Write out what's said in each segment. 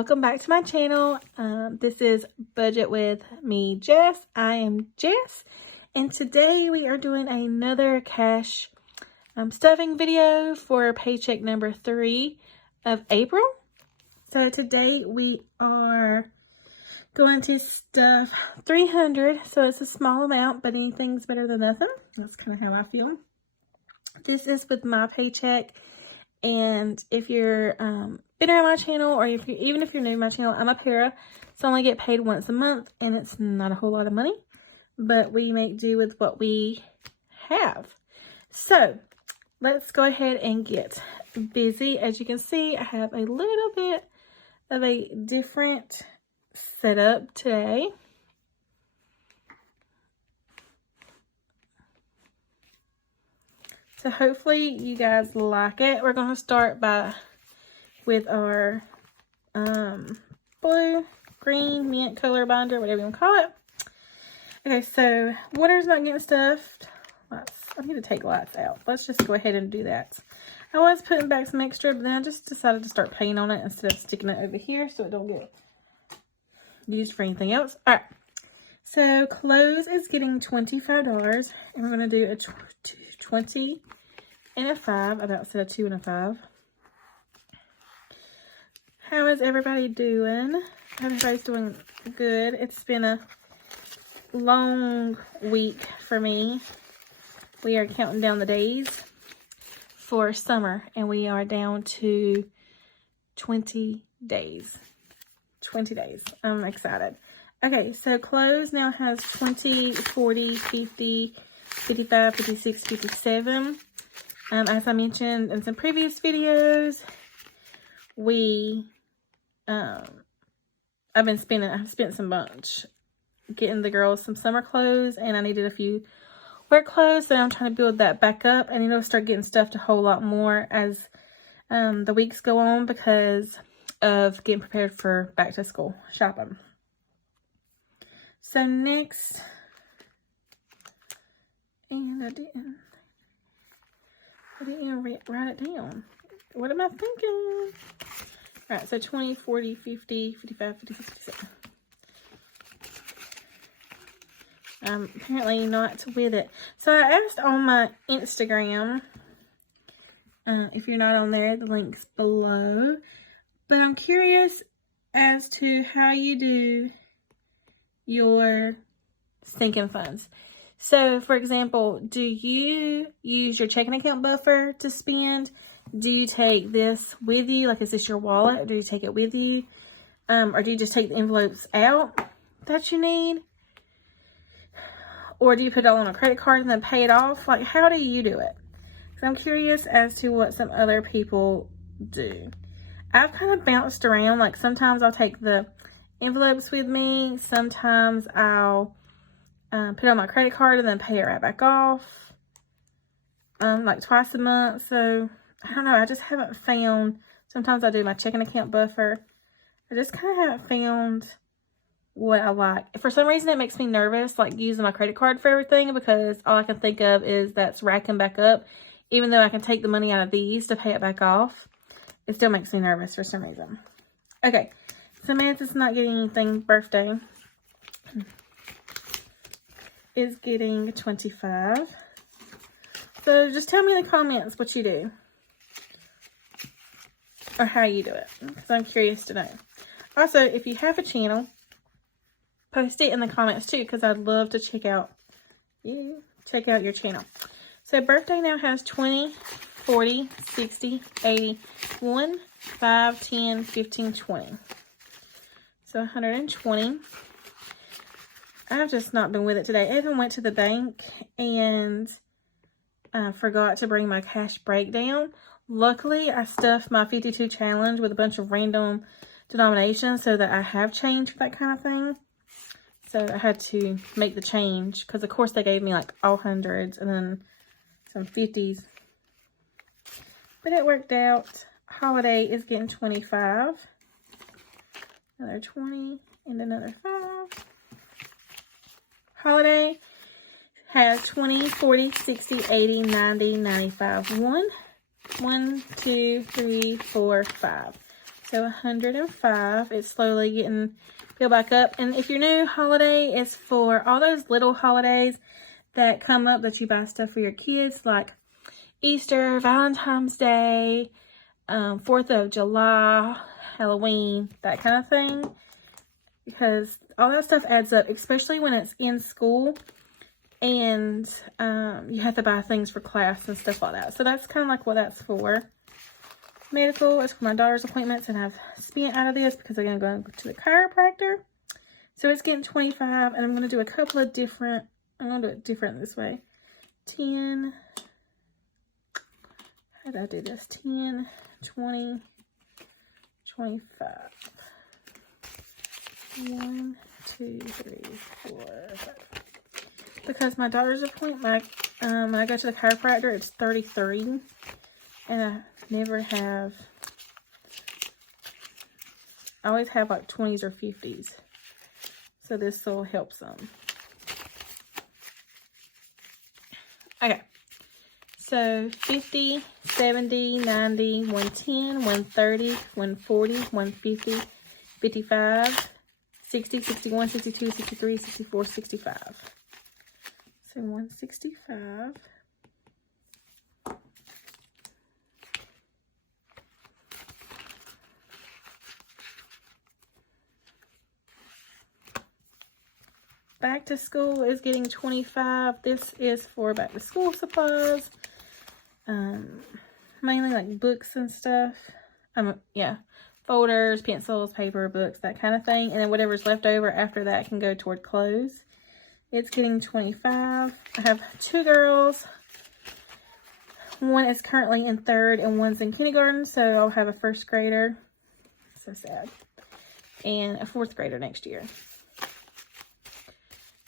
Welcome back to my channel. This is Budget with me, Jess. I am Jess, and today we are doing another cash stuffing video for paycheck number 3 of April. So today we are going to stuff $300. So it's a small amount, but anything's better than nothing. That's kind of how I feel. This is with my paycheck. And if you're been around my channel, or even if you're new to my channel, I'm a para, so I only get paid once a month, and it's not a whole lot of money, but we make do with what we have. So let's go ahead and get busy. As you can see, I have a little bit of a different setup today. So hopefully you guys like it. We're going to start with our blue, green, mint color binder, whatever you want to call it. Okay, so water's not getting stuffed. I need to take lights out. Let's just go ahead and do that. I was putting back some extra, but then I just decided to start painting on it instead of sticking it over here so it don't get used for anything else. All right. So clothes is getting $25, and we're going to do a 20 and a 5. I about said a 2 and a 5. How is everybody doing? Everybody's doing good. It's been a long week for me. We are counting down the days for summer, and we are down to 20 days. 20 days. I'm excited. Okay, so clothes now has 20, 40, 50, 55, 56, 57. As I mentioned in some previous videos, I've spent some bunch getting the girls some summer clothes, and I needed a few work clothes, so I'm trying to build that back up. And it'll start getting stuffed a whole lot more as the weeks go on because of getting prepared for back to school shopping. So next, and I didn't even write it down. What am I thinking? All right, so 20, 40, 50, 55, 56, 57. I'm apparently not with it. So I asked on my Instagram, if you're not on there, the link's below. But I'm curious as to how you do your sinking funds. So, for example, do you use your checking account buffer to spend? Do you take this with you? Like, is this your wallet? Or do you take it with you? Or do you just take the envelopes out that you need? Or do you put it all on a credit card and then pay it off? Like, how do you do it? Because I'm curious as to what some other people do. I've kind of bounced around. Like, sometimes I'll take the envelopes with me. Sometimes I'll put it on my credit card and then pay it right back off. Like twice a month. So, I don't know. I just haven't found. Sometimes I do my checking account buffer. I just kind of haven't found what I like. For some reason, it makes me nervous, like using my credit card for everything, because all I can think of is that's racking back up. Even though I can take the money out of these to pay it back off, it still makes me nervous for some reason. Okay, Samantha's not getting anything birthday. Is getting 25. So just tell me in the comments what you do. Or how you do it. Because I'm curious to know. Also, if you have a channel, post it in the comments too, because I'd love to check out your channel. So birthday now has 20, 40, 60, 80, 1, 5, 10, 15, 20. So 120. I've just not been with it today. I even went to the bank and forgot to bring my cash breakdown. Luckily, I stuffed my 52 challenge with a bunch of random denominations so that I have change for that kind of thing. So I had to make the change because, of course, they gave me like all hundreds and then some 50s. But it worked out. Holiday is getting 25. Another 20 and another 5. Holiday has 20, 40, 60, 80, 90, 95. 1, 2, 3, 4, 5. So 105. It's slowly getting filled back up. And if you're new, holiday is for all those little holidays that come up that you buy stuff for your kids, like Easter, Valentine's Day, 4th of July, Halloween, that kind of thing. Because all that stuff adds up, especially when it's in school and you have to buy things for class and stuff like that. So that's kind of like what that's for. Medical is for my daughter's appointments, and I've spent out of this because I'm going to go to the chiropractor. So it's getting 25, and I'm going to do a couple of different, I'm going to do it different this way. 10, how did I do this? 10, 20, 25. 1, 2, 3, 4, 5. Because my daughter's appointment, when I go to the chiropractor, it's 33. And I never have, I always have like 20s or 50s. So this will help some. Okay. So 50, 70, 90, 110, 130, 140, 150, 55, 60, 61, 62, 63, 64, 65. So 165. Back to school is getting 25. This is for back to school supplies. Mainly like books and stuff. Yeah. Folders, pencils, paper, books, that kind of thing. And then whatever's left over after that can go toward clothes. It's getting 25. I have 2 girls. One is currently in 3rd and one's in kindergarten. So I'll have a 1st grader. So sad. And a 4th grader next year.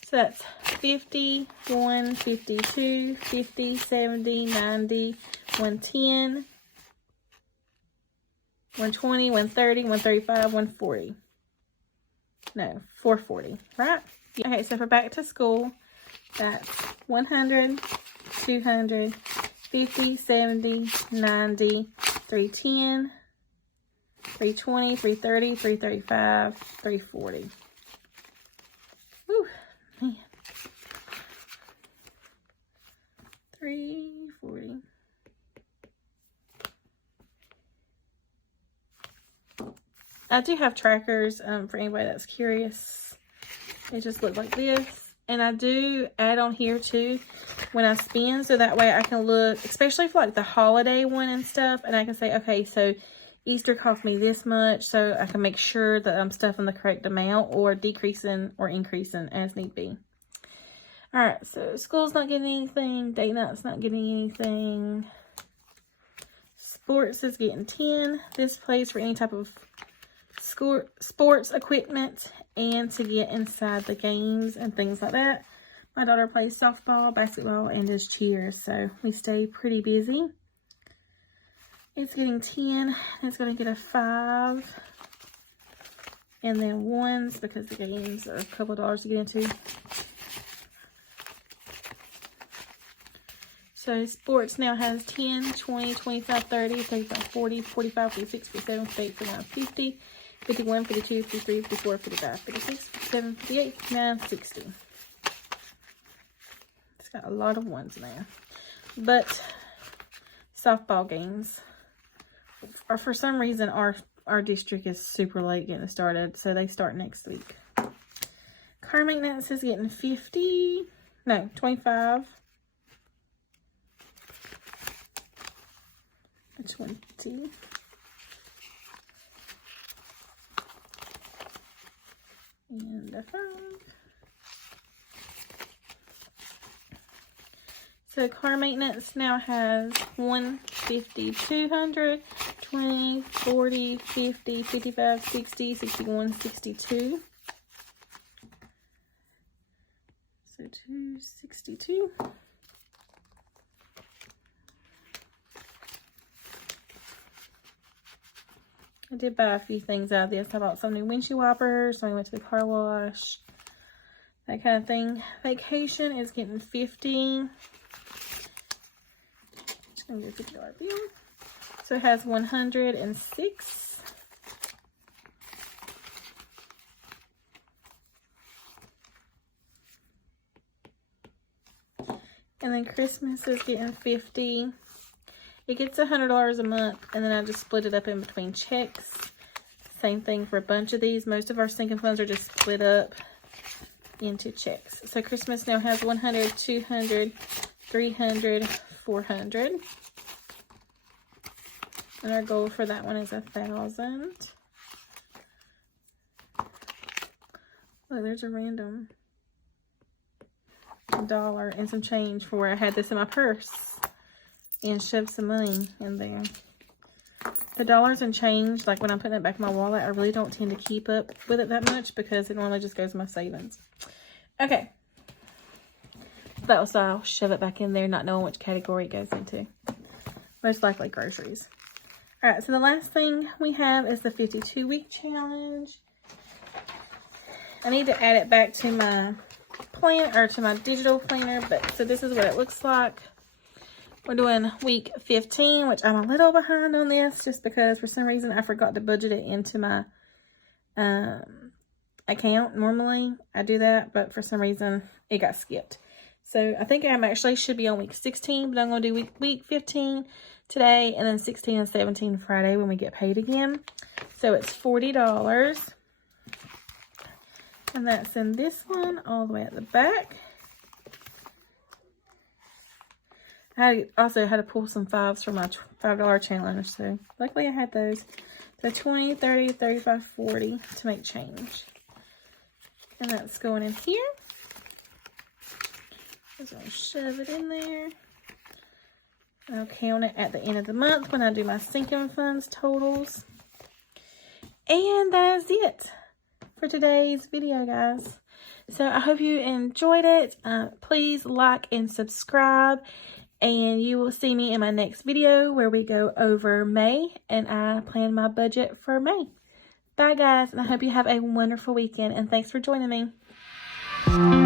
So that's 50, 1, 52, 50, 70, 90, 110, 120, 130, 135, 140. No, 440, right? Okay, so for back to school, that's 100, 200, 50, 70, 90, 310, 320, 330, 335, 340. Whew. Man. 340. I do have trackers for anybody that's curious. It just looks like this. And I do add on here too when I spend, so that way I can look, especially for like the holiday one and stuff, and I can say, okay, so Easter cost me this much, so I can make sure that I'm stuffing the correct amount or decreasing or increasing as need be. Alright, so school's not getting anything, date night's not getting anything. Sports is getting 10. This plays for any type of sports equipment and to get inside the games and things like that. My daughter plays softball, basketball, and does cheer, so we stay pretty busy. It's getting 10. It's going to get a 5. And then 1s because the games are a couple of dollars to get into. So sports now has 10, 20, 25, 30, 35, 40, 45, 46, 47, 48, 49, 50, 51, 52, 53, 54, 55, 56, 57, 58, 59, 60. It's got a lot of 1s now. But softball games are, for some reason, our district is super late getting started, so they start next week. Car maintenance is getting 50, no, 25. 20. And a 5. So car maintenance now has 150, 200, 20, 40, 50, 55, 60, 61, 62. So 262. I did buy a few things out of this. I bought some new windshield wipers. So I went to the car wash. That kind of thing. Vacation is getting 50. Just going to do a $50 bill. So it has 106. And then Christmas is getting $50. It gets $100 a month, and then I just split it up in between checks. Same thing for a bunch of these. Most of our sinking funds are just split up into checks. So Christmas now has 100, 200, 300, 400. And our goal for that one is 1,000. Oh, there's a random dollar and some change for where I had this in my purse and shoved some money in there. The dollars and change, like when I'm putting it back in my wallet, I really don't tend to keep up with it that much because it normally just goes in my savings. Okay. So I'll shove it back in there, not knowing which category it goes into. Most likely groceries. Alright, so the last thing we have is the 52-week challenge. I need to add it back to my plan, or to my digital planner, but so this is what it looks like. We're doing week 15, which I'm a little behind on this just because for some reason I forgot to budget it into my account. Normally I do that, but for some reason it got skipped. So I think I'm actually should be on week 16, but I'm going to do week 15 today, and then 16 and 17 Friday when we get paid again. So it's $40. And that's in this one all the way at the back. I also had to pull some fives from my $5 challenge, so luckily I had those. So 20, 30, 35, 40 to make change. And that's going in here. Just gonna shove it in there. I'll count it at the end of the month when I do my sinking funds totals. And that is it for today's video, guys. So I hope you enjoyed it. Please like and subscribe. And you will see me in my next video where we go over May and I plan my budget for May. Bye guys, and I hope you have a wonderful weekend, and thanks for joining me.